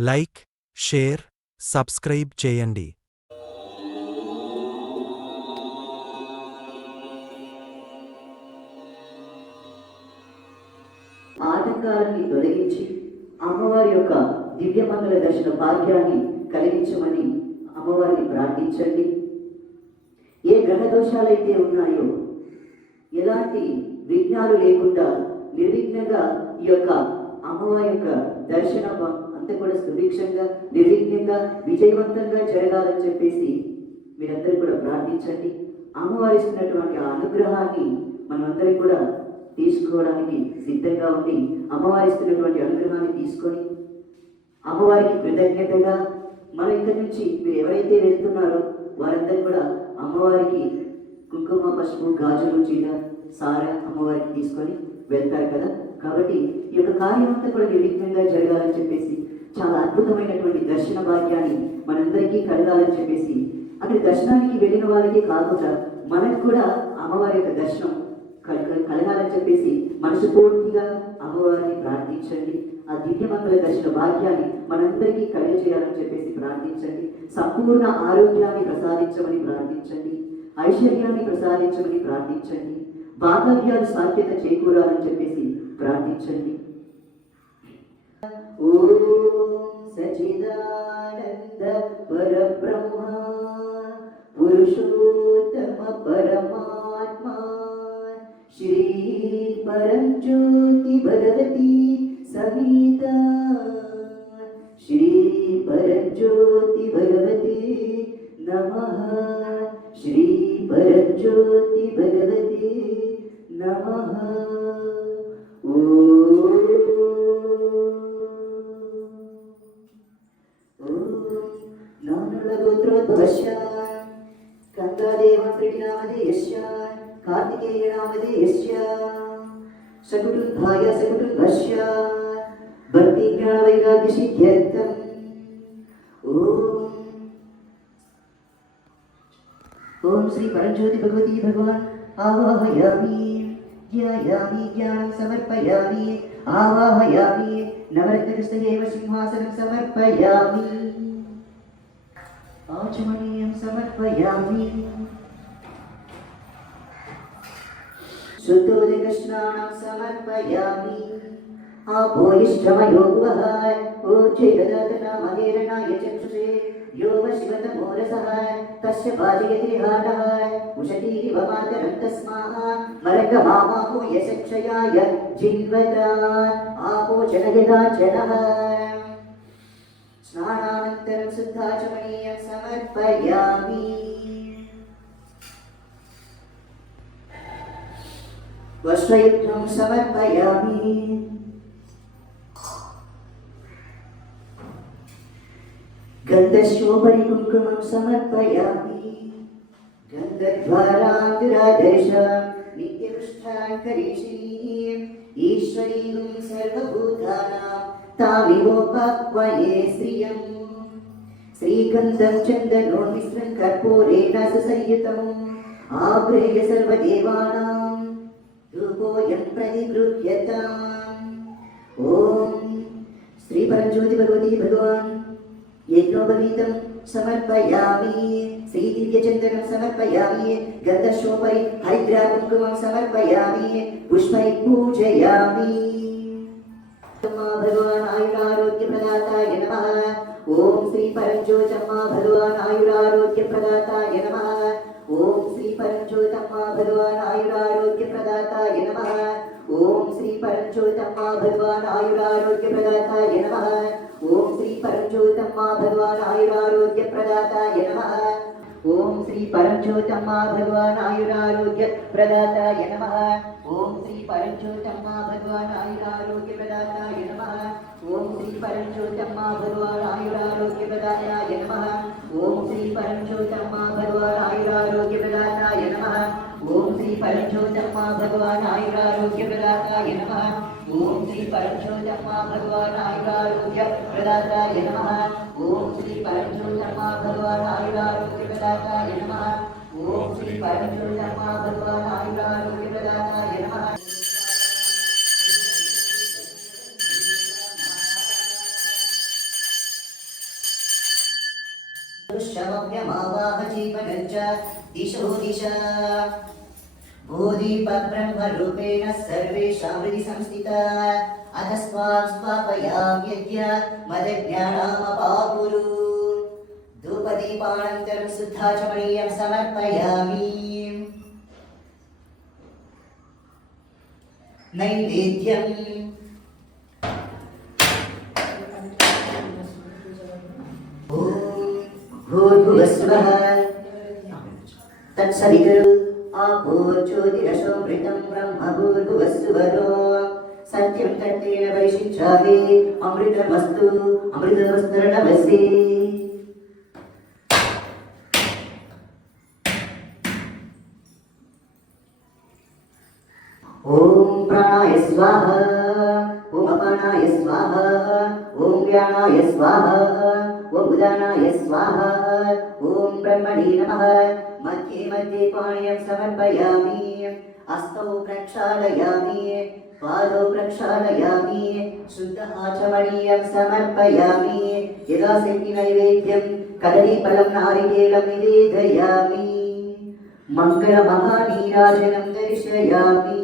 Like, share, subscribe చేయండి. ఆటంకాలని తొలగించి అమ్మవారి యొక్క దివ్యమంగళ దర్శన భాగ్యాన్ని కలిగించమని అమ్మవారిని ప్రార్థించండి. ఏ గ్రహ దోషాలైతే ఉన్నాయో ఎలాంటి విఘ్నాలు లేకుండా నిర్విఘ్నంగా ఈ యొక్క అమ్మవారి యొక్క దర్శనం అంతా కూడా సుభిక్షంగా నిర్విఘ్నంగా విజయవంతంగా జరగాలని చెప్పేసి మీరందరూ కూడా ప్రార్థించండి. అమ్మవారి ఇస్తున్నటువంటి ఆ అనుగ్రహాన్ని మనమందరం కూడా తీసుకోవడానికి సిద్ధంగా ఉండి అమ్మవారి ఇస్తున్నటువంటి అనుగ్రహాన్ని తీసుకొని అమ్మవారికి కృతజ్ఞతగా మనం ఇక్కడి నుంచి మీరు ఎవరైతే వెళ్తున్నారో వారందరూ కూడా అమ్మవారికి కుంకుమ, పసుపు, గాజులు, చీర, సార అమ్మవారికి తీసుకొని వెళ్తారు కదా. కాబట్టి ఈ యొక్క కార్యం అంతా కూడా నిర్విఘ్నంగా జరగాలని చెప్పేసి చాలా అద్భుతమైనటువంటి దర్శన భాగ్యాన్ని మనందరికీ కలగాలని చెప్పేసి అక్కడ దర్శనానికి వెళ్ళిన వారికి కాకుండా మనకు కూడా అమ్మవారి యొక్క దర్శనం కలగాలని చెప్పేసి మనస్ఫూర్తిగా అమ్మవారిని ప్రార్థించండి. ఆ దివ్యమంగళ దర్శన భాగ్యాన్ని మనందరికీ కలిగజేయాలని చెప్పేసి ప్రార్థించండి. సంపూర్ణ ఆరోగ్యాన్ని ప్రసాదించమని ప్రార్థించండి. ఐశ్వర్యాన్ని ప్రసాదించమని ప్రార్థించండి. బాంధవ్యాలు సాధ్యత చేకూరాలని చెప్పేసి ప్రార్థించండి. ఓం సచిదానంద పరబ్రహ్మ పురుషోత్తమ పరమాత్మా శ్రీ పరంజ్యోతి భగవతి సమేత శ్రీ పరంజ్యోతి భగవతి నమః. శ్రీ పరంజ్యోతి భగవతి నమః. నానులగోత్రోద్భవస్య గంగాదేవత్రినామధేయస్య కార్తికేయనామధేయస్య సకుటుంబాయ సకుటుంబస్య భక్తిజ్ఞానవైరాగ్యసిద్ధ్యర్థం ఓం శ్రీ పరంజ్యోతి భగవతి భగవాన్ ఆవాహయామి. ధ్యాయామి, జ్ఞానం సమర్పయామి. ఆవాహయామి. నవరత్నకస్తయేవ సింహాసనం సమర్పయామి. ఆచమనీయం సమర్పయామి. శుద్ధోదకస్నానం సమర్పయామి. ఆపోయిష్టమయోగః ఊర్జయదతనామహేరణాయ చక్షుషే यो वशिवतमोरसः तस्य वाजयतिरिहाटः उषतीरिव मातरं तस्मात् मरकमामापो यशक्षयाय जिन्वता आपो जनयदाचनः. स्नानानन्तरं शुद्धाचमनीयं समर्पयामि. वस्त्रयुक्तं समर्पयामि. गन्धस्योपरि कुङ्कुमं समर्पयामि. गन्धद्वारान्तरादर्शं नित्यपुष्टां करिष्ये ईश्वरीं सर्वभूतानां तामिवोपाह्वये श्रियम्. श्रीगन्धं चन्दनो मिश्रं कर्पूरेण सुसंयुतम् आघ्रेय सर्वदेवानां धूपोऽयं प्रतिगृह्यताम्. ॐ श्री परमज्योति भगवती भगवान् यज्ञोपवीतं समर्पयामि. श्रीदिव्यचन्दनं समर्पयामि. गन्धशोपरि हरिद्राकुङ्कुमं समर्पयामि. पुष्पैः पूजयामि. भगवान् आयुरारोग्यप्रदाताय नमः. ॐ श्री परमज्योतम्मा भगवान् आयुरारोग्यप्रदाताय नमः. ॐ श्री परमज्योतम्मा भगवान् आयुरारोग्यप्रदाताय नमः. ॐ श्री परमज्योतम्मा भगवान् आयुरारोग्यप्रदाताय नमः. ओम श्री परमज्योतम्मा भगवान आयुरारोग्य प्रदाताय नमः. ओम श्री परमज्योतम्मा भगवान आयुरारोग्य प्रदाताय नमः. ओम श्री परमज्योतम्मा भगवान आयुरारोग्य प्रदाताय नमः. ओम श्री परमज्योतम्मा भगवान आयुरारोग्य प्रदाताय नमः. ओम श्री परमज्योतम्मा भगवान आयुरारोग्य प्रदाताय नमः. ओम श्री परमज्योतम्मा भगवान आयुरारोग्य प्रदाताय नमः. ओम श्री परमज्योतम्मा भगवान आयुरारोग्य प्रदाताय नमः. ओम श्री परमज्योतम्मा भगवान आयुरारोग्य प्रदाताय नमः. ओम श्री परमज्योतम्मा भगवान आयुरारोग्य प्रदाताय नमः. वृक्षमभ्यमावाह जीवनं च दिशो दिश बोधिब्रह्मरूपेण सर्वेषां हृदि संस्थिता अथ स्वां स्वापयाम्यद्य मदज्ञानामपापुरु धूपदीपानन्तरं शुद्धाचमनीयं समर्पयामि नैवेद्यम् ॐ भूर्भुवस्वः तत्सवितुर् आपो ज्योतिरसोमृतं ब्रह्म भूर्भुवस्सुवरो सत्यं तत्तेन वैशिष्यामि अमृतमस्तु अमृतमस्तरणमसि ॐ प्राणाय स्वाहा ॐ अपानाय स्वाहा ॐ व्यानाय स्वाहा ॐ उदानाय स्वाहा ॐ ब्रह्मणे नमः मध्ये मध्ये पाणिं समर्पयामि हस्तौ प्रक्षालयामि पादौ प्रक्षालयामि शुद्धआचमनीयं समर्पयामि यदाशक्ति नैवेद्यं कदलीफलं नारिकेलं निवेदयामि मङ्गलमहानीराजनं दर्शयामि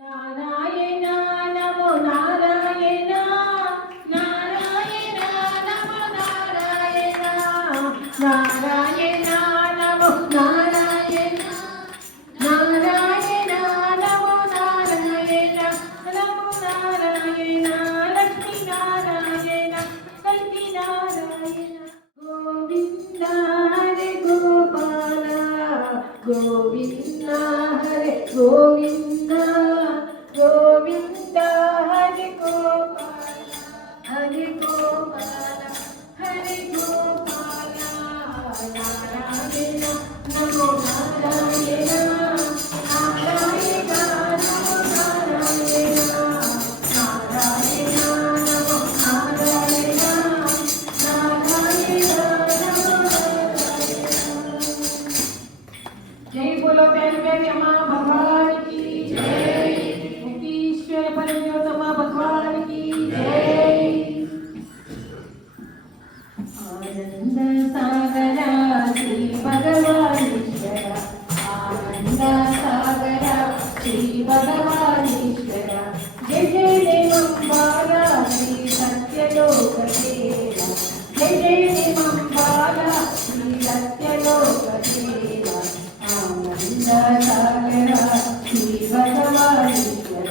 నారాయణ నమో నారాయణ నారాయణ నమో నారాయణ నారాయణ నమో నారాయణ నారాయణ నమో నారాయణ నమో నారాయణ లక్ష్మీ నారాయణ కల్కి నారాయణ గోవింద హరే గోపాల గోవింద హరే గోవింద గోవింద హరి గోపాల హరి గోపాల హరి గోపాల నారాయణ నమో నారాయణ నారాయణ నమో నారాయణ నారాయణ నమో నారాయణ నారాయణ నమో నారాయణ जय बोलो प्यारे प्यारे अम्मा भगवान की जय मुक्तीश्वर परमोत्तमा भगवान की जय आनंद सागरा श्री भगवान ईश्वर आनंद सागरा श्री भगवान ईश्वर जय जय देवंबाला श्री सत्यलोक देवा जय जय देवंबाला श्री सत्यलोक देवा आनंद सागरा श्री भगवान ईश्वर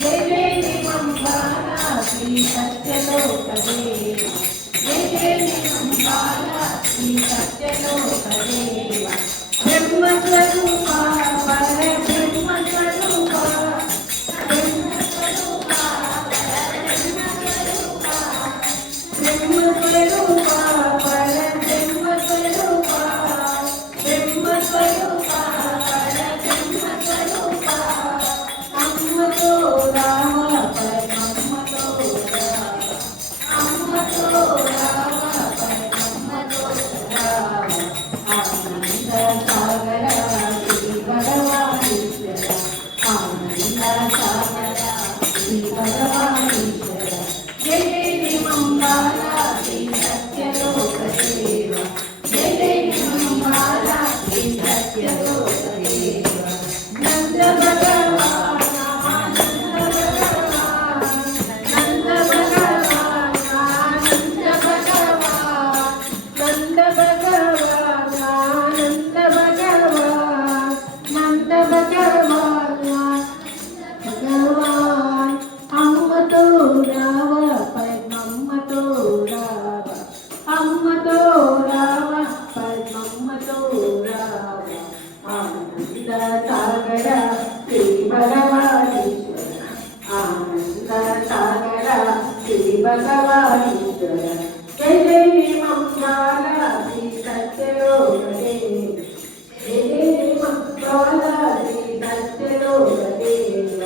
जय जय देवंबाला श्री सत्यलोक देवा जय जय देवंबाला श्री सत्यलोक देवा ब्रह्मस्वरूपा परब्रह्मस्वरूपा ब्रह्मस्वरूपा ब्रह्मस्वरूपा परब्रह्मस्वरूपा ब्रह्मस्वरूपा परब्रह्मस्वरूपा अम्मतो राम परमम्मतो राम अम्मतो राम परमम्मतो राम आनंद सागरा श्री భగవానీశ్వర జయ జయ మంగళ శ్రీ సత్యలోకదే జయ జయ మంగళ శ్రీ సత్యలోకదేవ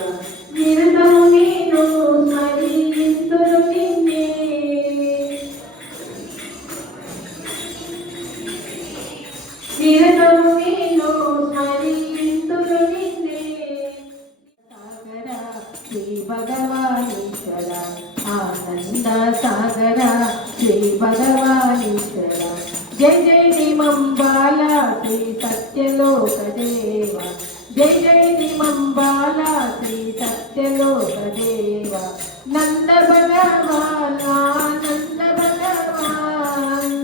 నిరతము నేను స్మరింతును నిన్నే నిరతము నేను స్మరింతును నిన్నే సాగర శ్రీ భగవానీశ్వర ఆనంద సాగర శ్రీ భగవానీశ్వర జయ జయ నిమంబాల శ్రీ సత్యలోకదేవ జయ జయ నిమంబాల శ్రీ సత్యలోకదేవ నంద భగవాన్ నంద భగవాన్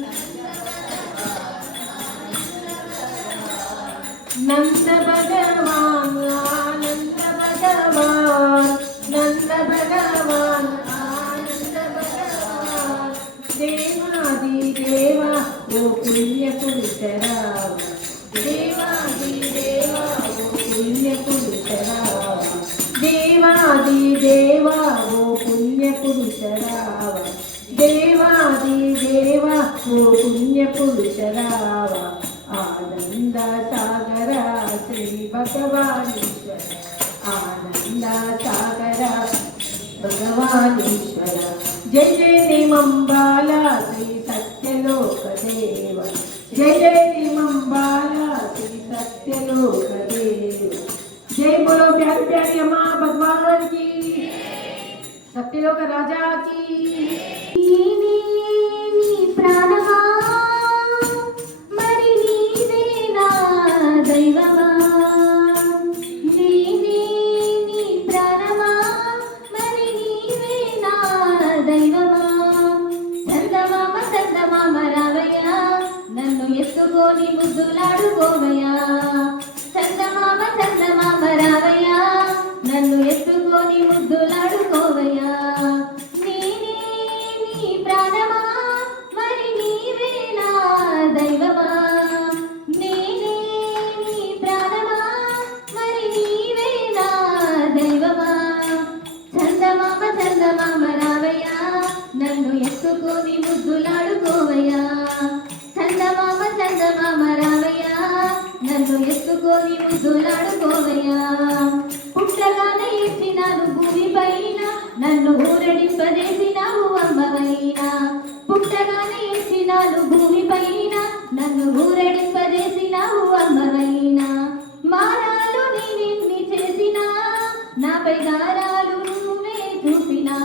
నంద భగవాన్ ఆనంద భగవాన్ నంద భగవాన్ ఆనంద భగవాన్ దేవాది దేవ ఓ పుణ్య పురుషరా దేవాది దేవ ఓ పుణ్య పురుషరా దేవాది దేవ ఓ పుణ్య పురుషరా దేవాది దేవ ఓ పుణ్య పురుషరావ ఆనంద సాగర శ్రీ భగవానీశ్వర ఆనంద సాగర భగవానీశ్వర జయ జయ నిమంబాల శ్రీ సత్యలోకదేవ జయ జయ నిమంబాల శ్రీ सत्यलोकदेव जय बोलो प्यारी प्यारी अम्मा भगवान की सत्यलोक राजा की प्राणमा मरी नीवेना दैवमा नीने नी प्राणमा मरी नीवेना दैवमा చందమామ రావయ్య నన్ను ఎత్తుకొని ముద్దులాడుకోవయ్య చందమామ రావయ్య నన్ను ఎత్తుకొని ముద్దులాడుకోవయ్య నేనే నీ ప్రాణమా మరి నీవే నా దైవమా నేనే నీ ప్రాణమా మరి నీవే నా దైవమా చందమామ రావయ్య నన్ను ఎత్తుకొని ముద్దులాడుకోవయ్యా చందమామ రావయ్య నన్ను ఎత్తుకొని ముద్దులాడుకోవయ్యా పుట్టగానే ఇచ్చినాను భూమి పైన నన్ను ఊరడింపజేసినావు అమ్మవైనా పుట్టగానే ఇచ్చినాను భూమి పైన నన్ను ఊరడింపజేసినావు అమ్మవైనా మారాలు నేనెన్ని చేసినా నాపై దారాలు నువ్వే చూపినా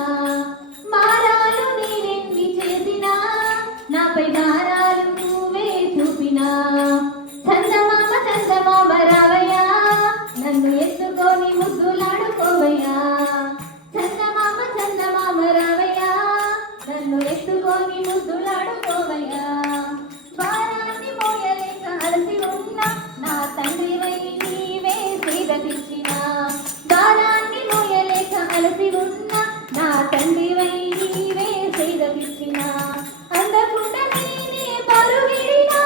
మారాలు నేనెన్ని చేసినా నాపై దారాలు నువ్వే చూపినా చందమామ రావయ్య నన్ను ఎత్తుకొని ముద్దులాడుకోవయ్యా చందమామ రావయ్య నన్ను ఎత్తుకొని ముద్దులాడుకోవయ్యా భారాన్ని మోయలేక అలసి ఉన్న నా తండ్రివై నీవే సేదకిచ్చిన భారాన్ని మోయలేక అలసి ఉన్న నా తండ్రివై నీవే సేదకిచ్చిన అందకుండా నేనే పరుగిడినా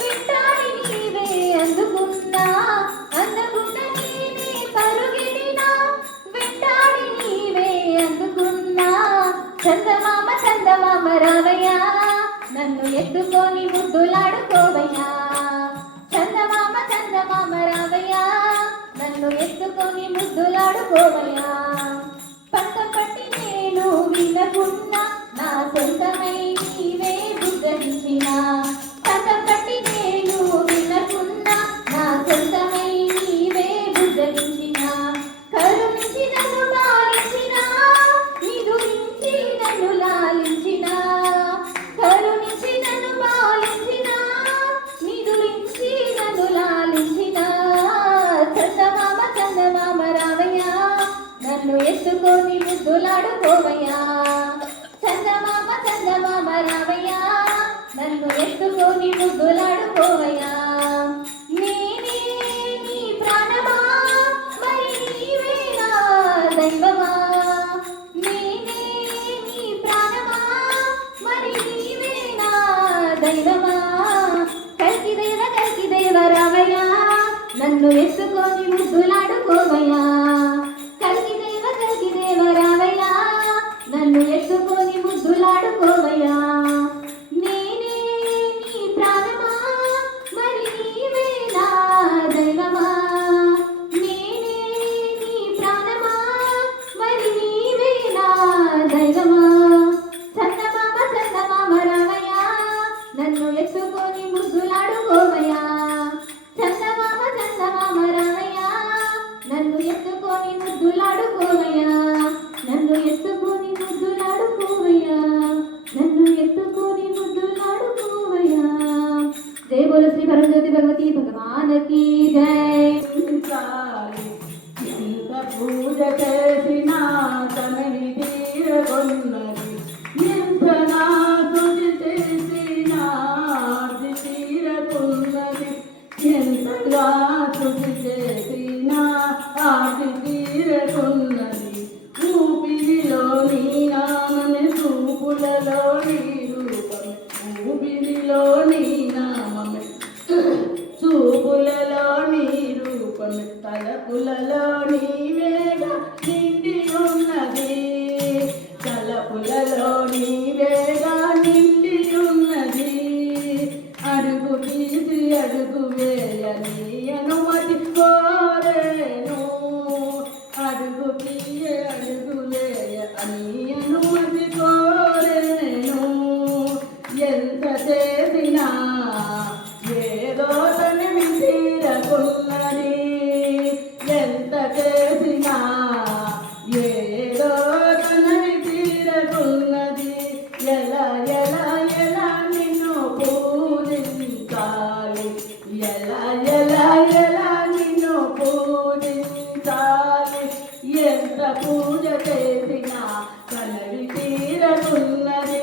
విట్టాడి నీవే అందుకున్నా అందకుండా నేనే పరుగిడినా విట్టాడి నీవే అందుకున్నా చందమామ రావయ్య నన్ను ఎత్తుకొని ముద్దులాడుకోవయ్యా చందమామ రావయ్య నన్ను ఎత్తుకొని ముద్దులాడుకోవయ్యా పక్క పట్టి నేను వినకున్నా నా సొంతమై నీవే బుద్ధరించిన పక్క పట్టి నేను వినకున్నా నా సొంతమై నీవే బుద్ధరించిన కరుణించి నన్ను లాలించిన నిదురించి నన్ను లాలించిన కరుణించి నన్ను లాలించిన నిదురించి నన్ను లాలించిన చందమామ రావయ్య నన్ను ఎత్తుకొని ముద్దులాడుకోవయ్యా చందమామ రావయ్య నన్ను ఎత్తుకొని ముద్దులాడుకోవయ్యా నేనే నీ ప్రాణమా మరి నీవే నా దైవమా నేనే నీ ప్రాణమా మరి నీవే నా దైవమా కల్కి దేవ రావయ్య నన్ను ఎత్తుకొని ముద్దులాడుకోవయ్యా కల్కి దేవ రావయ్య నన్ను ఎత్తుకొని ఎత్తుకొని ముద్దులాడుకోవయ్యా నన్ను ఎత్తుకొని ముద్దులాడుకోవయ్యా నన్ను ఎత్తుకొని ముద్దులాడుకోవయ్యా జై బోలో శ్రీ పరమజ్యోతి భగవతి భగవానకి జై ఇంత పూజ చేసిన తనని తీరగొన్నది ఎంత నా తుది చేసిన అది తీరకున్నది ఎంతగా తుది చేసిన అది తీరకున్నది ఊపిరిలో నీ నామని చూపులలో నీ రూపమే ఊపిరిలో నీ నామమే చూపులలో నీ రూపమే తలపులలో నీవేగా నిండి ఉన్నది తలపులలో నీవేగా నిండి ఉన్నది అడుగు తీసి అడుగు వేయని అనుమతి కోరేను అడుగు తీయ అడుగు వేయ అని అనుమతి కోరేను ఎంత చేసినా ఏదో తనవి తీరకున్నది ఎంత చేసినా ఏదో తనవి తీరకున్నది ఎలా ఎలా ఎలా నిన్ను పూజించాలి ఎలా ఎలా ఎలా నిన్ను పూజించాలి ఎంత పూజ చేసినా తనవి తీరకున్నది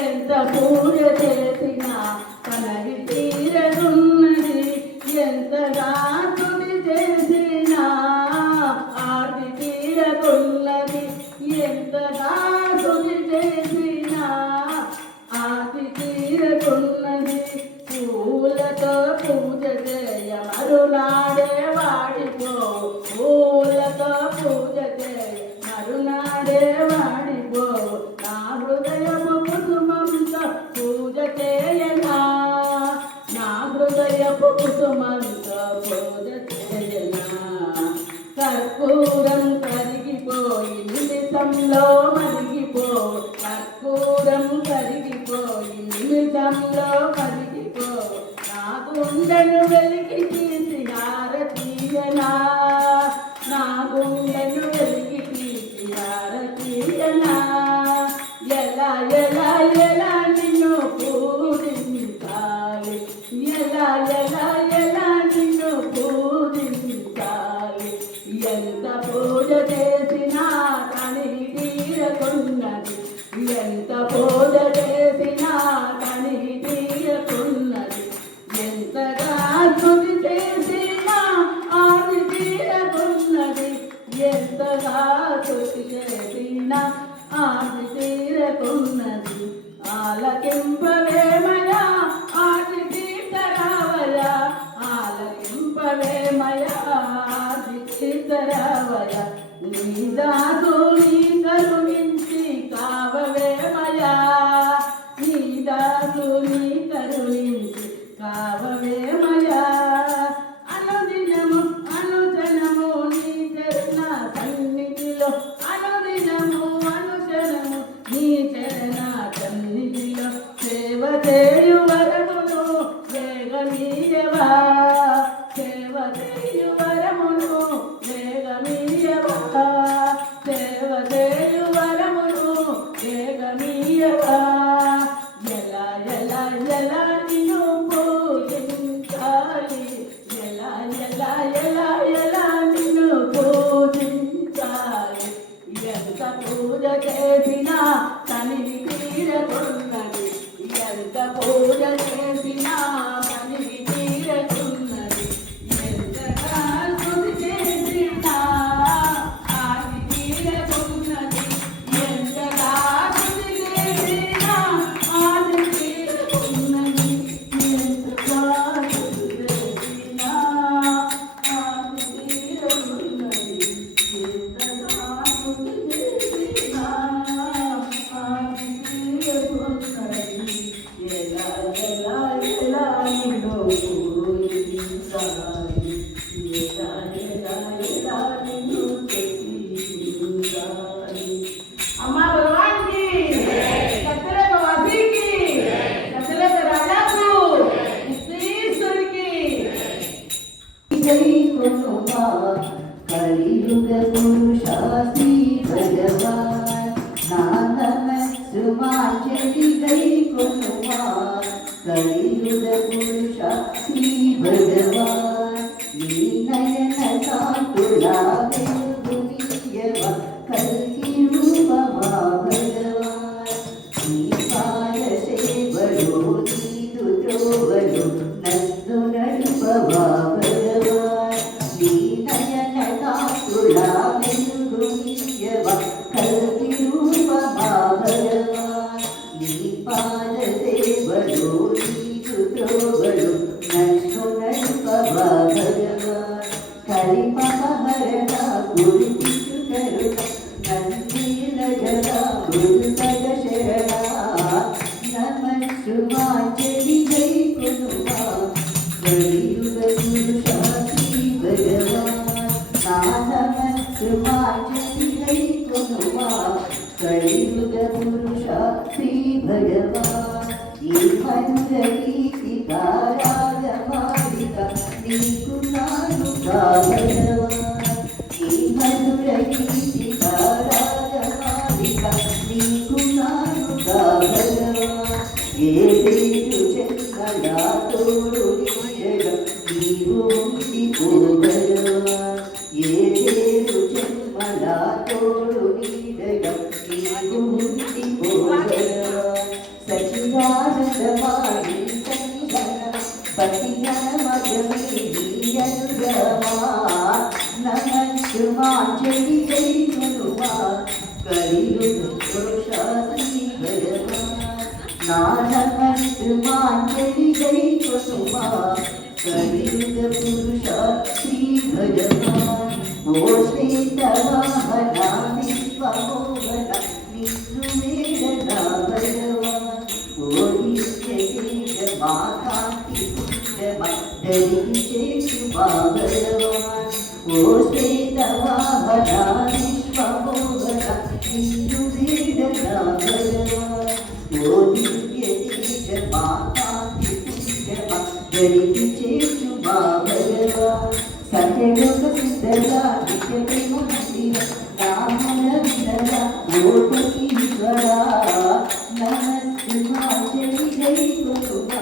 ఎంత పూజ చేసినా తనవి తీరకున్నది ఎంతగా తుది చేసినా ఆది తీరకున్నది ఎంతగా తుది చేసినా ఆది తీరకున్నది పూలతో పూజ చేయ మరునాడే వాడిపో పూలతో పూజ చేయ మరునాడే వాడిపో నా హృదయము కుసుమంతో పూజ చేయనా నా హృదయపు కుసుమంతో పూజ చేయనా కర్పూరం కరిగిపోయి నిమిషంలో మరిగిపో కర్పూరం కరిగిపోయి నిమిషంలో కరిగిపో నా గుండెను వెలికి తీసి హారతీయనా నా గుండెను వెలికి తీసి హారతీయనా ఎలా ఎలా ఎలా నిన్ను పూజించాలి ఎలా ఎలా ఎలా నిన్ను పూజించాలి ఎంత పూజ చేసినా కానీ తీరకున్నది ఎంత పూజ చేసినా కానీ తీరకున్నది ఎంతగా స్తుతి చేసినా అది తీరకున్నది ఎంతగా స్తుతి చేసినా అది తీరకున్నది ఆలకింపవేమయా ఆది తీర్థరావయా ఆలకింపవేమయా ఆది తీర్థరావయా నీ దాసుని కరుణించి కావవేమయా నీ దాసుని కరుణించి కావవేమయా అనుదినము అనుజనము నీ చరణ సన్నిధిలో అనుదినము అనుజనము నీ చరణ సన్నిధిలో సేవ చేయు వరమును వేగమీయవా సేవ చేయు వరమును వేగమీయవా సేవ చేయు వరమును వేగమీయవా ఎలా ఎలా ఎలా నిన్ను పూజించాలి ఎలా ఎలా ఎలా ఎలా నిన్ను పూజించాలి ఎంత పూజ చేసినా తనివి తీరకున్నది ఎంత పూజ చేసినా తనివి తీరకున్నది ఎంతగా స్తుతి చేసినా అది తీరకున్నది ఎంతగా స్తుతి చేసినా అది తీరకున్నది ఎంతగా స్తుతి చేసినా అది తీరకున్నది ఎంతగా స్తుతి చేసినా అది తీరకున్నది ఎలా ఎలా కలియుగ పురుషా శ్రీ భగవాన్ నానమ సుమాచరి గై కొనుమా కలియుగ పురుషా శ్రీ భగవాన్ నీ నయన కాంతులా వెలుగునియవ కల్కి రూపమా భగవాన్ నీ పాద సేవలో నీదు త్రోవలు నన్ను నడుపవా భగవాన్ నీ నయన కాంతులా వెలుగునియవ కల్కి రూపమా భగవాన్ నీ పాద సేవలో నీదు త్రోవలు నన్ను నడుపవా భగవాన్ కలిపమహరణ గురుతిషు కరుణ నందీల జల మృదుతగ శరణ నమస్సుమాంజలి జై కునుమా కలియుగ పురుషా శ్రీ భగవాన్ నా నమస్సుమాంజలి జై కునుమా కలియుగ పురుషా శ్రీ భగవాన్ ఈ మధుర గీతికారాగ మాలిక నీకు నాను భగవాన్ ఈ మధుర గీతికారాగ మాలిక నీకు నాను భగవాన్ ఏ పేరు చెక్కలా తోడు నీడగా నీవు ఉండిపో భగవాన్ ఏ పేరు చెమ్మలా తోడు నీడగా నీవు ఉండిపో భగవాన్ సచిదానందమాయి సన్నిధాన పతిజనమగమే నీయనుగమా నమస్సుమాంజలి జై కునుమా కలియుగ పురుషా శ్రీ భగవాన్ నా నమస్సుమాంజలి జై కునుమా కలియుగ పురుషా శ్రీ భగవాన్ ఓ శ్రీతవాహన విశ్వమోహన నిన్ను వేడనా భగవాన్ ఓ నిత్య మా కాంతి ధరించేసు మా భగవాన్ ఓ శ్రీతవాహన విశ్వమోహన నిన్ను వేడనా భగవాన్ ఓ నిత్య మా కాంతి ధరించేసు మా భగవాన్ సత్యలోక సిద్ధగా నిత్య ప్రేమ మందిర రామల వినర ఓపకీశ్వర నమస్సుమాంజలి జై కునుమా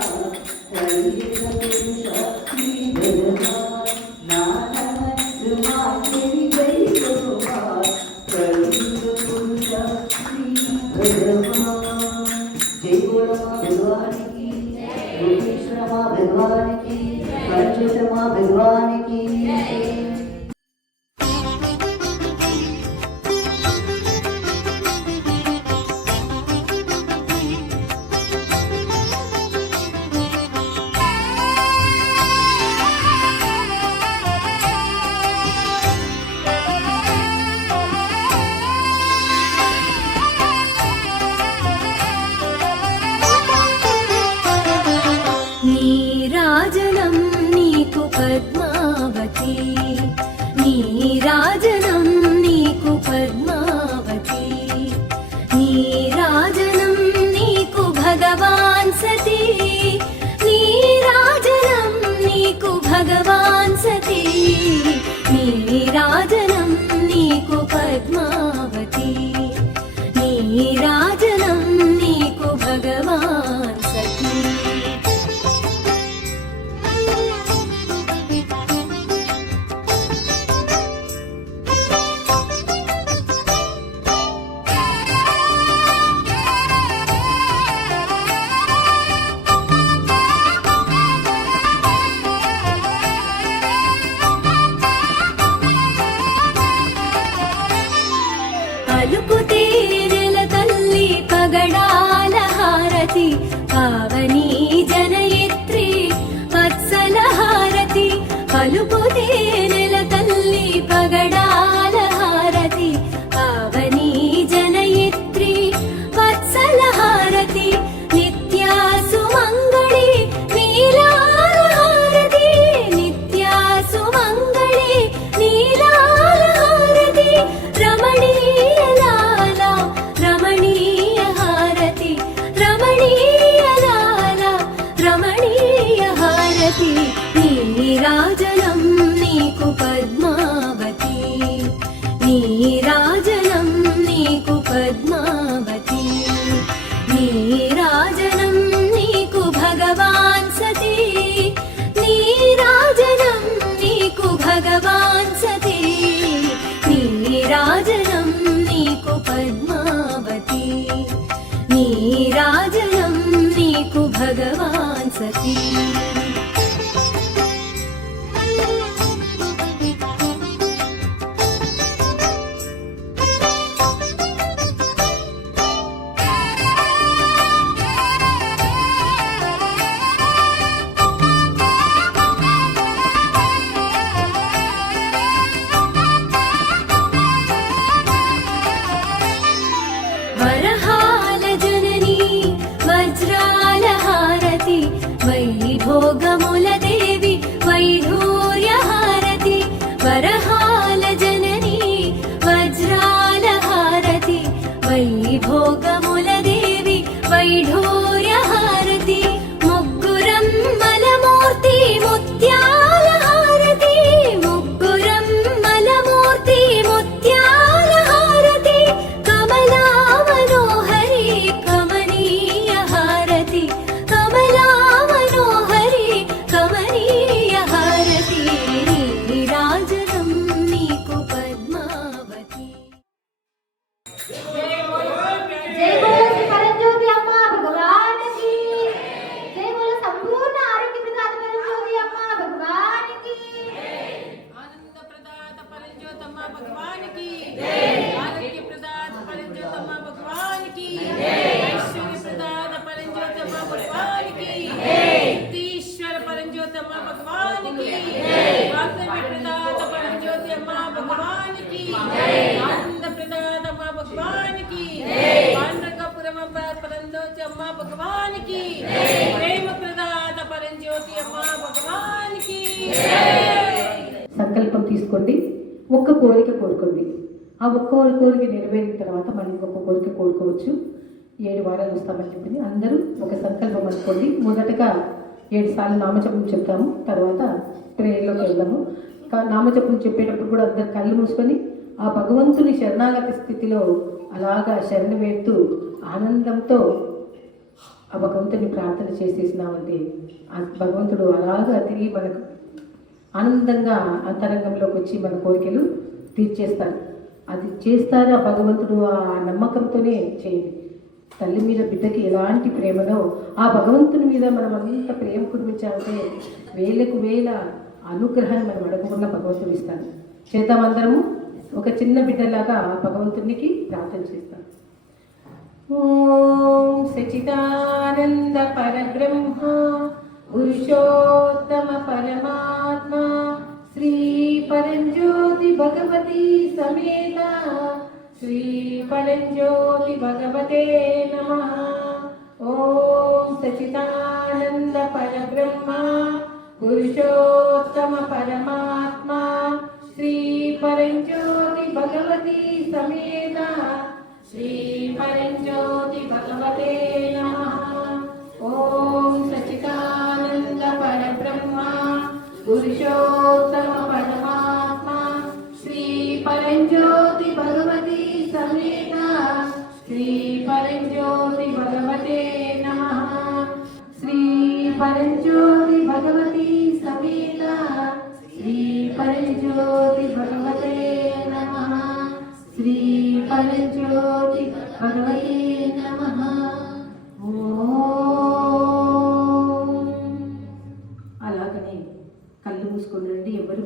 కలియుగ పురుషా శ్రీ భగవాన్ నా నమస్సుమాంజలి జై కునుమా కలియుగ పురుషా శ్రీ భగవాన్ జై బోలో మా భగవాన్ की योगेश्वर माँ भगवान की पंचत माँ भगवान की నీరాజనం నీకు పద్మావతి నీరాజనం నీకు పద్మావతి నీరాజనం నీకు భగవాన్ సతీ నీరాజనం నీకు భగవాన్ సతీ నీరాజనం నీకు పద్మావతి నీరాజనం నీకు భగవాన్ సతీ పలుకుతే నెల తల్లి పగడాల హారతి పావని జనయిత్రి వత్సల హారతి పలుకుతే నెల తల్లి పగడాల హారతి పావని జనయిత్రి వత్సల హారతి నిత్యా సుమంగళి నీలాల హారతి నిత్యా సుమంగళి నీలాల హారతి రమణీయ లాల రమణీయ హారతి రమణీయ లాల రమణీయ హారతి నీరాజనం నీకు నీరాజనం నీకు పద్మావతి నీరాజనం నీకు భగవాన్ సతీ నీరాజనం నీకు భగవాన్ సతీ నీరాజనం నీకు పద్మావతి నీరాజనం నీకు భగవాన్ సతీ వరహాల జననీ వజ్రాల హారతి వైభోగముల దేవి వైఢూర్య హారతి వరహాల జననీ వజ్రాల హారతి వైభోగముల దేవి వైఢూర్య హారతి ముగ్గురం మలమూర్తి ముత్యాల హారతి ముగ్గురం మలమూర్తి ముత్యాల హారతి కమలా మనోహరి కమనీయ హారతి కమలా మనోహరి కమనీయ హారతి నీరాజనం నీకు పద్మావతి जय बोलो जय बोलो श्री परंज्योति अम्मा भगवान की जय बोलो संपूर्ण आरोग्य प्रदाता परंज्योति अम्मा भगवान की आनंद प्रदाता परंज्योतम्मा भगवान की आरोग्य प्रदाता परंज्योतम्मा भगवान की ऐश्वर्य प्रदाता परंज्योतम्मा भगवान की मुक्तीश्वर परंज्योतम्मा भगवान की वास्तव्य प्रदाता परंज्योतम्मा भगवान की आनंद प्रदाता भगवान की पांडुरंगपुरम परंज्योति अम्मा भगवान की प्रेम प्रदाता परंज्योति अम्मा भगवान की సంకల్పం తీసుకోండి, ఒక్క కోరిక కోరుకోండి. ఆ ఒక్క కోరిక నెరవేరిన తర్వాత మళ్ళీ ఇంకొక కోరిక కోరుకోవచ్చు. 7 వారాలు వస్తామని చెప్పి అందరూ ఒక సంకల్పం అనుకోండి. మొదటగా 7 సార్లు నామజపం చెప్తాము, తర్వాత ప్రేయర్లోకి వెళ్దాము. నామజపం చెప్పేటప్పుడు కూడా అందరు కళ్ళు మూసుకొని ఆ భగవంతుని శరణాగతి స్థితిలో అలాగా శరణ వేడుతూ ఆనందంతో ఆ భగవంతుని ప్రార్థన చేసేసినామంటే ఆ భగవంతుడు అలాగా తిరిగి మనకు ఆనందంగా అంతరంగంలోకి వచ్చి మన కోరికలు తీర్చేస్తారు. అది చేస్తారు ఆ భగవంతుడు. ఆ నమ్మకంతోనే చేయండి. తల్లి మీద బిడ్డకి ఎలాంటి ప్రేమలో ఆ భగవంతుని మీద మనం అంత ప్రేమ కురిపించాలంటే వేలకు వేల అనుగ్రహాన్ని మనం అడగకుండా భగవంతుడు ఇస్తాడు. చేద్దాం అందరము. ఒక చిన్న బిడ్డలాగా ఆ భగవంతునికి ప్రార్థన చేస్తాం. ఓం సచిదానంద పరబ్రహ్మ పురుషోత్తమ పరమాత్మ శ్రీ పరంజ్యోతి భగవతి సమేత శ్రీ పరంజ్యోతి భగవతే నమః. ఓం సచిదానంద పరబ్రహ్మ పురుషోత్తమ పరమాత్మ శ్రీ పరంజ్యోతి భగవతి సమేత శ్రీ పరంజ్యోతి భగవతే నమః. ఓం సచిదానంద పరబ్రహ్మ పురుషోత్తమ పరమాత్మ శ్రీ పరంజ్యోతి భగవతి సమేత శ్రీ పరంజ్యోతి భగవతే నమః. శ్రీ పరంజ్యోతి భగవతి సమేత శ్రీ పరంజ్యోతి భగవతే నమః. శ్రీ పరంజ్యోతి భగవతే నమః. అలాగనే కళ్ళు మూసుకొని రండి. ఎవరు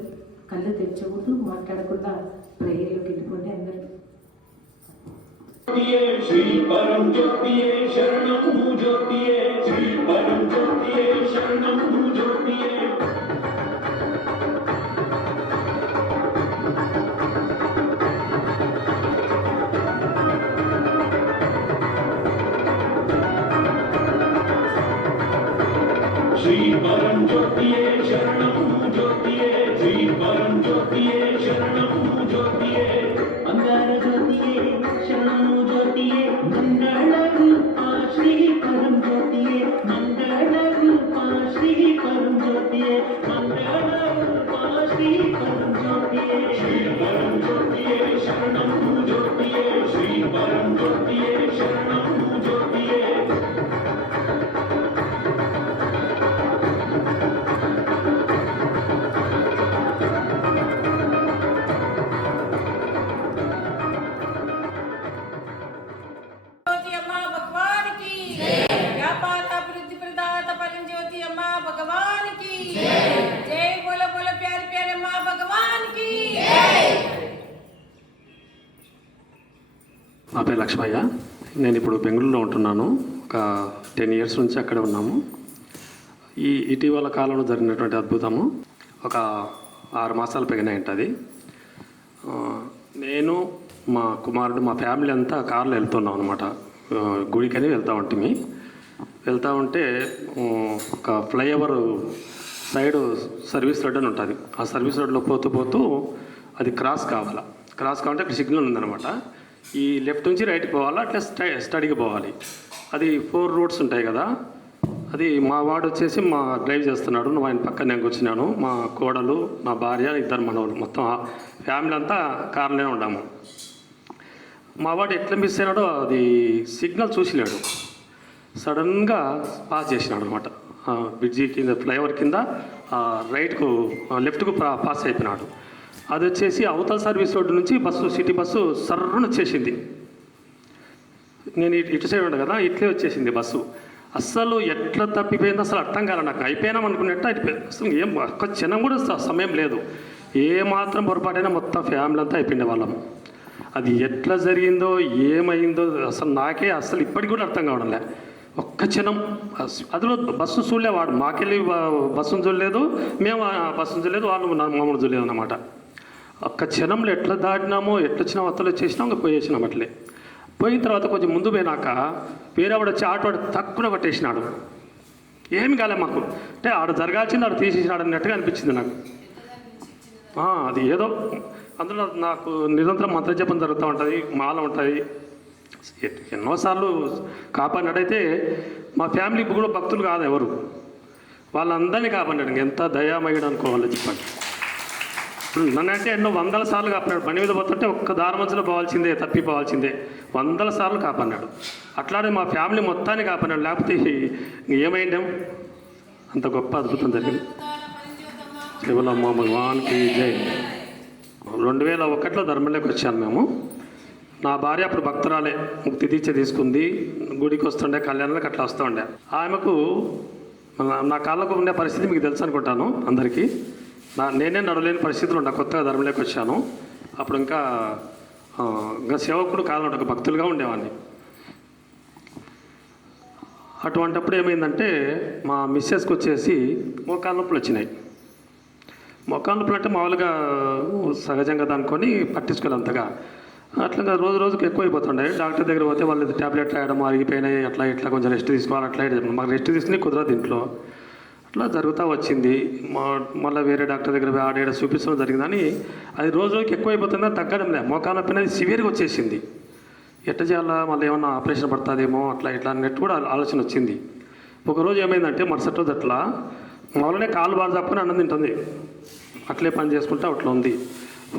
కళ్ళు తెరచకూడదు, మాట్లాడకుండా ప్రేయర్లోకి వెళ్ళిపోండి అందరూ. श्री परम ज्योतिये शरणं ज्योतिये श्री परम ज्योतिये शरणं ज्योतिये श्री परम ज्योतिये शरणं ज्योतिये श्री परम ज्योतिये शरणं ज्योतिये अंगार ज्योतिये शरणं ज्योतिये मंगल रूपा श्री परम ज्योतिये मंगल रूपा श्री परम ज्योतिये मंगल रूपा श्री परम ज्योतिये श्री परम ज्योतिये शरणं నా పేరు లక్ష్మయ్య. నేను ఇప్పుడు బెంగళూరులో ఉంటున్నాను. ఒక 10 ఇయర్స్ నుంచి అక్కడే ఉన్నాము. ఈ ఇటీవల కాలంలో జరిగినటువంటి అద్భుతము ఒక 6 మాసాలు పైన ఉంటుంది. నేను మా కుమారుడు మా ఫ్యామిలీ అంతా కార్లో వెళ్తున్నాం అనమాట. గుడికని వెళ్తూ ఉంటే ఒక ఫ్లైఓవర్ సైడ్ సర్వీస్ రోడ్ అని ఉంటుంది. ఆ సర్వీస్ రోడ్లో పోతూ అది క్రాస్ కావాలంటే అక్కడ సిగ్నల్ ఉందన్నమాట. ఈ లెఫ్ట్ నుంచి రైట్ పోవాలా, అట్లా స్టడీకి పోవాలి. అది 4 రోడ్స్ ఉంటాయి కదా. అది మా వాడు వచ్చేసి మా డ్రైవ్ చేస్తున్నాడు, నువ్వు ఆయన పక్కన నేను కూర్చున్నాను. మా కోడలు, మా భార్య, 2 మనవలు, మొత్తం ఫ్యామిలీ అంతా కార్లోనే ఉన్నాము. మా వాడు ఎట్లా మిస్ అయినాడో అది సిగ్నల్ చూసినాడు, సడన్గా పాస్ చేసినాడు అనమాట. బ్రిడ్జి కింద ఫ్లైఓవర్ కింద లెఫ్ట్కు పాస్ అయిపోయినాడు. అది వచ్చేసి అవతల సర్వీస్ రోడ్డు నుంచి సిటీ బస్సు సర్రును వచ్చేసింది. నేను ఇటు సైడ్ ఉంటాను కదా, ఇట్లే వచ్చేసింది బస్సు. అస్సలు ఎట్లా తప్పిపోయిందో అసలు అర్థం కాలే నాకు. అయిపోయినాం అనుకున్నట్టు అయిపోయింది. అసలు ఏం ఒక్క క్షణం కూడా సమయం లేదు. ఏ మాత్రం పొరపాటైనా మొత్తం ఫ్యామిలీ అంతా అయిపోయింది వాళ్ళం. అది ఎట్లా జరిగిందో ఏమైందో అసలు నాకే అసలు ఇప్పటికి కూడా అర్థం కావడంలే. ఒక్క క్షణం అందులో బస్సు చూడలే, వాడు మాకెళ్ళి బస్సును చూడలేదు, మేము బస్సును చూడలేదు, వాళ్ళు మమ్మల్ని చూడలేదు అన్నమాట. ఒక్క క్షణంలో ఎట్లా దాటినామో, ఎట్లా వచ్చినా వత్తలు వచ్చేసినాం, ఇంకా పోయేసినాం అట్లే. పోయిన తర్వాత కొంచెం ముందు పోయినాక వేరే వాడు వచ్చి ఆటో తక్కువ పట్టేసినాడు. ఏమి కాలే మాకు, అంటే ఆడ జరగాల్సింది ఆడ తీసేసినాడు అన్నట్టుగా అనిపించింది నాకు. అది ఏదో అందులో నాకు నిరంతరం మంత్రజపం జరుగుతూ ఉంటుంది, మాల ఉంటుంది. ఎన్నోసార్లు కాపాడినట్టయితే మా ఫ్యామిలీకి కూడా భక్తులు కాదు ఎవరు, వాళ్ళందరినీ కాపాడాడు. ఎంత దయామయుడు అనుకోవాలి చెప్పండి. నన్నంటే ఎన్నో 100 సార్లు కాపాడాడు. బండి మీద పోతుంటే ఒక్క దారి మధ్యలో పోవాల్సిందే, తప్పిపోవాల్సిందే. 100 సార్లు కాపాడినాడు. అట్లానే మా ఫ్యామిలీ మొత్తాన్ని కాపాడినాడు. లేకపోతే ఏమైందేం, అంత గొప్ప అద్భుతం జరిగింది. శివలమ్మ భగవాన్కి జై. 2001లో ధర్మంలోకి వచ్చాను మేము. నా భార్య అప్పుడు భక్తురాలే, ముక్తి దీక్ష తీసుకుంది. గుడికి వస్తుండే, కళ్యాణాలకు అట్లా వస్తూ ఉండే. ఆమెకు నా కాళ్ళకు ఉండే పరిస్థితి మీకు తెలుసు అనుకుంటాను అందరికీ. నేనే నడవలేని పరిస్థితులు ఉండే. కొత్తగా ధర్మంలోకి వచ్చాను. అప్పుడు ఇంకా సేవకుడు కాదంటే ఒక భక్తులుగా ఉండేవాడిని. అటువంటిప్పుడు ఏమైందంటే మా మిస్సెస్కి వచ్చేసి మోకాళ్ళ నొప్పులు వచ్చినాయి. మోకాళ్ళ నొప్పులు అంటే మామూలుగా సహజంగా అనుకొని పట్టించుకోవాలి అంతగా. అట్లా రోజుకి ఎక్కువైపోతుండే. డాక్టర్ దగ్గర పోతే వాళ్ళు ట్యాబ్లెట్ రాయడం, అరిగిపోయినాయి, అట్లా ఇట్లా కొంచెం రెస్ట్ తీసుకోవాలి, అట్లా మాకు రెస్ట్ తీసుకుని కుదరదు ఇంట్లో. అట్లా జరుగుతూ వచ్చింది. మళ్ళీ వేరే డాక్టర్ దగ్గర ఆడేడ చూపించడం జరిగిందని అది రోజుకి ఎక్కువైపోతుందని తగ్గడం లేదు. మోకాళ్ళ నొప్పి అనేది సివియర్గా వచ్చేసింది. ఎట్లా చేయాలా, మళ్ళీ ఏమన్నా ఆపరేషన్ పడుతుందేమో అట్లా ఇట్లా అన్నట్టు కూడా ఆలోచన వచ్చింది. ఒకరోజు ఏమైందంటే మరుసటి రోజు అట్లా మామూలునే కాళ్ళు బాగా తప్పుకొని అన్నం తింటుంది, అట్లే పని చేసుకుంటూ అట్లా ఉంది.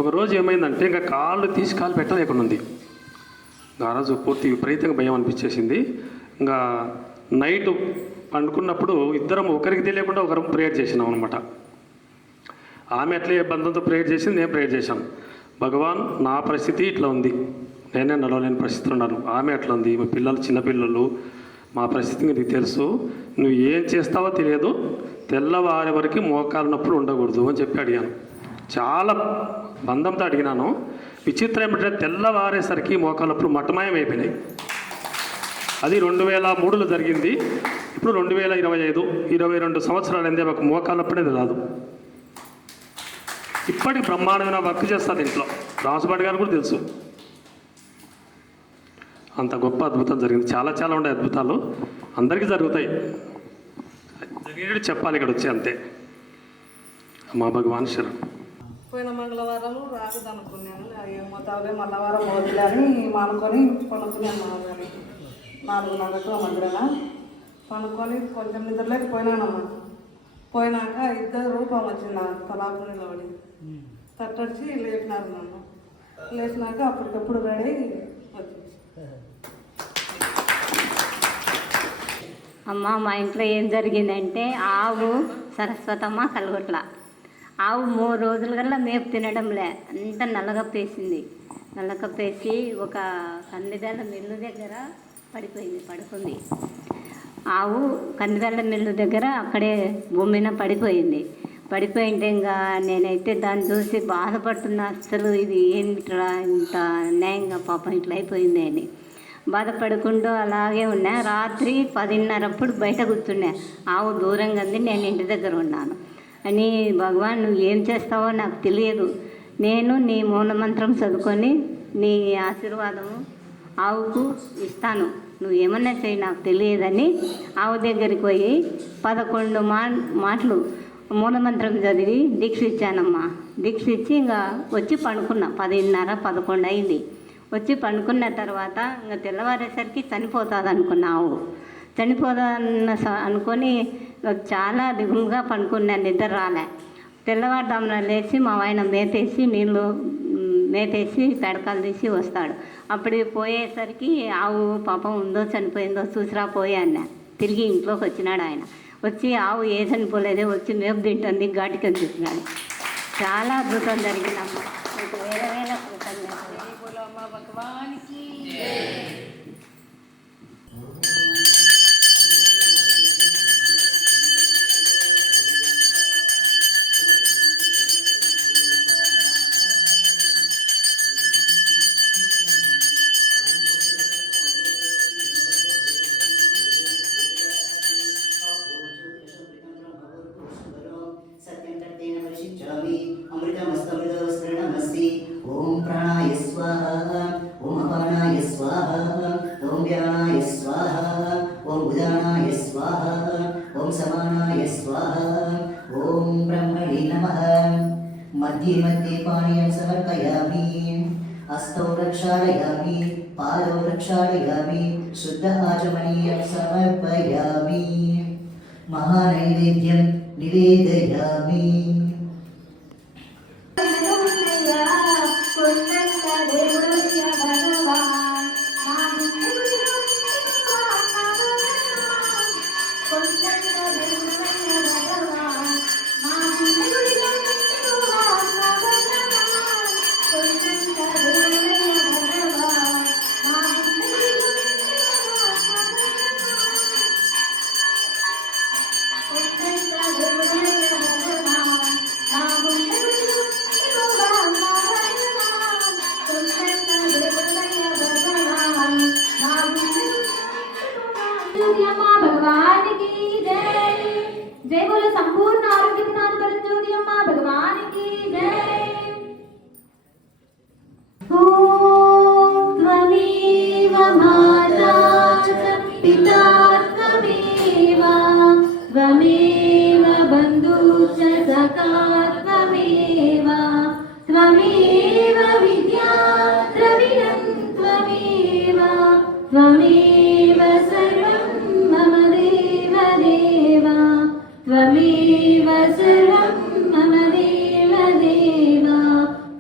ఒకరోజు ఏమైందంటే ఇంకా కాళ్ళు తీసి కాళ్ళు పెట్టలేకుండా ఉంది. ఆ రోజు పూర్తి విపరీతంగా భయం అనిపించేసింది. ఇంకా నైట్ పండుకున్నప్పుడు ఇద్దరం ఒకరికి తెలియకుండా ఒకరు ప్రేయర్ చేసినాం అనమాట. ఆమె అట్లే బంధంతో ప్రేయర్ చేసింది, నేను ప్రేయర్ చేశాను. భగవాన్, నా పరిస్థితి ఇట్లా ఉంది, నేనే నడవలేని పరిస్థితులు ఉన్నాను. ఆమె అట్లా ఉంది, మా పిల్లలు చిన్నపిల్లలు, మా పరిస్థితి నీకు తెలుసు, నువ్వు ఏం చేస్తావో తెలియదు, తెల్లవారి వరకు మోకాలు నొప్పులు ఉండకూడదు అని చెప్పి అడిగాను. చాలా బంధంతో అడిగినాను. విచిత్రం ఏమిటంటే తెల్లవారేసరికి మోకాలు నొప్పులు మటమాయం అయిపోయినాయి. అది 2003లో జరిగింది. ఇప్పుడు 2025, 22 సంవత్సరాలైందే మాకు మోకాలు నొప్పి అనేది రాదు. ఇప్పటికి బ్రహ్మాండమైన వర్క్ చేస్తుంది ఇంట్లో. రాసుబాటి గారు కూడా తెలుసు. అంత గొప్ప అద్భుతం జరిగింది. చాలా ఉండే అద్భుతాలు అందరికీ జరుగుతాయి. జరిగేది చెప్పాలి ఇక్కడ వచ్చి, అంతే. మా భగవాన్ శరణ్. పోయిన మంగళవారం రాకదనుకున్నాను. ఏమవుతావులే మల్లవారం వదిలే అని మానుకొని కొనుక్కున్నాను. మామగారి 4:30 మధ్యన పనుకొని కొంచెం నిద్రలేకపోయినానమ్మా. పోయినాక 2 రూపం వచ్చింది తలాపు నిలబడి తట్టడిచి లేపినారు నన్ను. లేచినాక అప్పటికప్పుడు రెడీ వచ్చేసి. అమ్మ, మా ఇంట్లో ఏం జరిగిందంటే ఆవు సరస్వతమ్మ కలగొట్ల ఆవు 3 రోజుల కల్లా మేపు తినడంలే, అంత నల్లగప్పేసింది. నల్లగప్పేసి ఒక కందిదాల మిల్లు దగ్గర పడుకుంది. ఆవు కందిదాల మిల్లు దగ్గర అక్కడే భూమి మీద పడిపోయింది. పడిపోయింటే ఇంకా నేనైతే దాన్ని చూసి బాధపడుతున్నా, అస్సలు ఇది ఏమిట్రా ఇంత అన్యాయంగా పాపం ఇట్లా అయిపోయింది అని బాధపడుకుంటూ అలాగే ఉన్నా. రాత్రి 10:30 బయట కూర్చున్నా. ఆవు దూరంగా ఉంది, నేను ఇంటి దగ్గర ఉన్నాను అని, భగవాన్ నువ్వు ఏం చేస్తావో నాకు తెలియదు, నేను నీ మూలమంత్రం చదువుకొని నీ ఆశీర్వాదము ఆవుకు ఇస్తాను, నువ్వు ఏమన్నా చేయి నాకు తెలియదని ఆవు దగ్గరికి పోయి 11 మాటలు మూలమంత్రం చదివి దీక్ష ఇచ్చానమ్మా. దీక్ష ఇచ్చి ఇంకా వచ్చి పండుకున్నా. 10:30, 11 అయింది. వచ్చి పండుకున్న తర్వాత ఇంకా తెల్లవారేసరికి చనిపోతుంది అనుకున్నావు. చనిపోదన్న అనుకొని చాలా దిగులుగా పండుకున్నా, నిద్ర రాలే. తెల్లవారుదామున లేచి మా ఆయన మేతేసి పెడకలు తీసి వస్తాడు. అప్పుడు పోయేసరికి ఆవు పాపం ఉందో చనిపోయిందో చూసిరా పోయాన్న. తిరిగి ఇంట్లోకి వచ్చినాడు ఆయన. వచ్చి ఆవు ఏ చనిపోలేదే, వచ్చి మేపు తింటుంది, ఘాటికని చూసినాడు. చాలా అద్భుతం జరిగిందమ్మా. మీకు వేరే వేరే కృతజ్ఞతలు. భగవానికి अमृतमस्तमृतस्त्रणमस्ति ओम प्राणाय स्वाहा ओम अपानाय स्वाहा ओम व्यानाय स्वाहा ओम उदानाय स्वाहा ओम समानाय स्वाहा ओम ब्रह्मणे नमः। मध्ये मध्ये पानीयं समर्पयामि, हस्तौ प्रक्षालयामि, पादौ प्रक्षालयामि, शुद्ध आचमनीयं समर्पयामि, महानैवेद्यं निवेदयामि। भगवान की जय। जय बोलो संपूर्ण आरोग्य प्रदान परंज्योति अम्मा भगवान की जय। ओम त्वमेव माता च पिता त्वमेव, त्वमेव बन्धु च सखा त्वमेव, त्वमेव विद्या द्रविणं त्वमेव, त्वमेव सर्वं मम देव देव, त्वमेव सर्वं मम देव देव,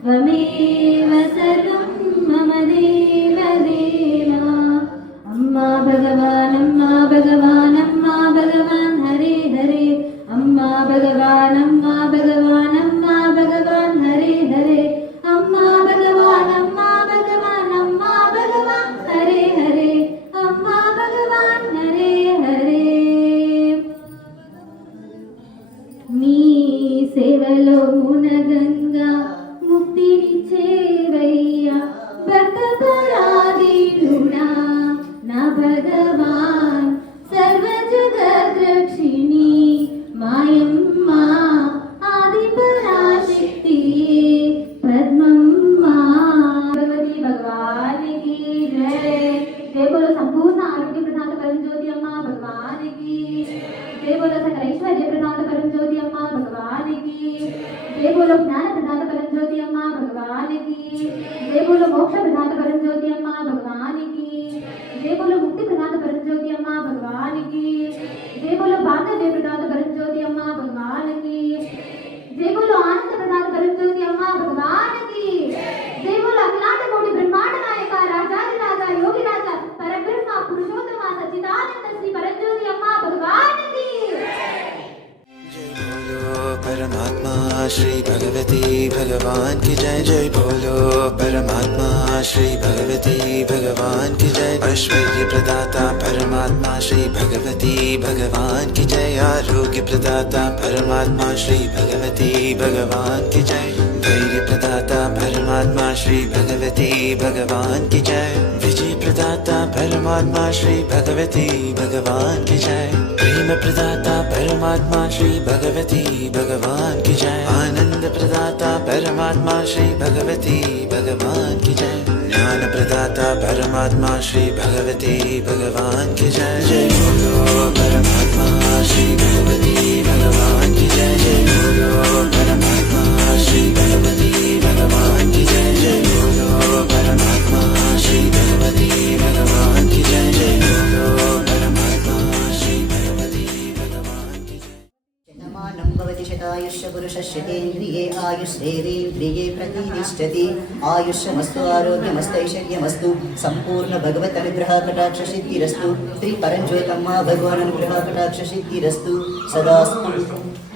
त्वमेव सर्वं मम देव देव। अम्मा भगवान् हरे हरे, अम्मा भगवान् हरे हरे, अम्मा भगवान् हरे हरे, अम्मा भगवान् हरे हरे। నీ సేవలో మునగంగా ముక్తినిచ్చేవయ్యా భక్తపరాధీనుడా నా భగవాన్, సర్వజగద్రక్షిణి మాయమ్మ ఆది పరాశక్తి పద్మమ్మ। भगवती भगवान की जय। जय बोलो संपूर्ण आरोग्य प्रदान परंज्योति अम्मा भगवान की जय। बोलो सकल ऐश्वर्य प्रदान परंज्योति अम्मा भगवान की जय। बोलो ज्ञान प्रदान परंज्योति अम्मा भगवान की जय। बोलो मोक्ष प्रदान परंज्योति अम्मा भगवान की जय। बोलो मुक्ति प्रदान परंज्योति अम्मा भगवान की जय। बोलो भाग्य प्रदान परंज्योति अम्मा भगवान की जय। बोलो आनंद प्रदान परंज्योति अम्मा भगवान की जय। बोलो अखिलांड कोटि ब्रह्मांड नायक राजाधिराज योगी राजा परब्रह्म पुरुषोत्तम सच्चिदानंद श्री परंज्योति अम्मा भगवान की। जय बोलो परमात्मा श्री भगवती भगवान की जय। जय बोलो परमात्मा श्री भगवती भगवान की जय। ऐश्वर्य प्रदाता परमात्मा श्री भगवती भगवान की जय। आरोग्य प्रदाता परमात्मा श्री भगवती भगवान की जय। धैर्य प्रदाता परमात्मा श्री भगवती भगवान की जय। विजय प्रदाता परमात्मा श्री भगवती भगवान की जय। प्रेम प्रदाता परमात्मा श्री भगवती भगवान की जय। आनंद प्रदाता परमात्मा श्री भगवती भगवान की जय। ज्ञान प्रदाता परमात्मा श्री भगवती भगवान की जय। जय बोलो परमात्मा श्री भगवती भगवान की जय। जय बोलो परमात्मा श्री भगवती भगवान की जय। जय बोलो परमात्मा श्री भगवती भगवान की जय। जय बोलो परमात्मा श्री भगवती भगवान की जय। शतमानं भवति शतायुष्य पुरुषस्येन्द्रिये आयुष्येवेन्द्रिये प्रतिष्ठति। आयुष्यमस्तु आरोग्यमस्तैश्वर्यमस्तु सम्पूर्ण भगवत् अनुग्रह कटाक्ष सिद्धिरस्तु। श्री परंज्योतम्मा भगवान अनुग्रह कटाक्ष सिद्धिरस्तु सदास्तु।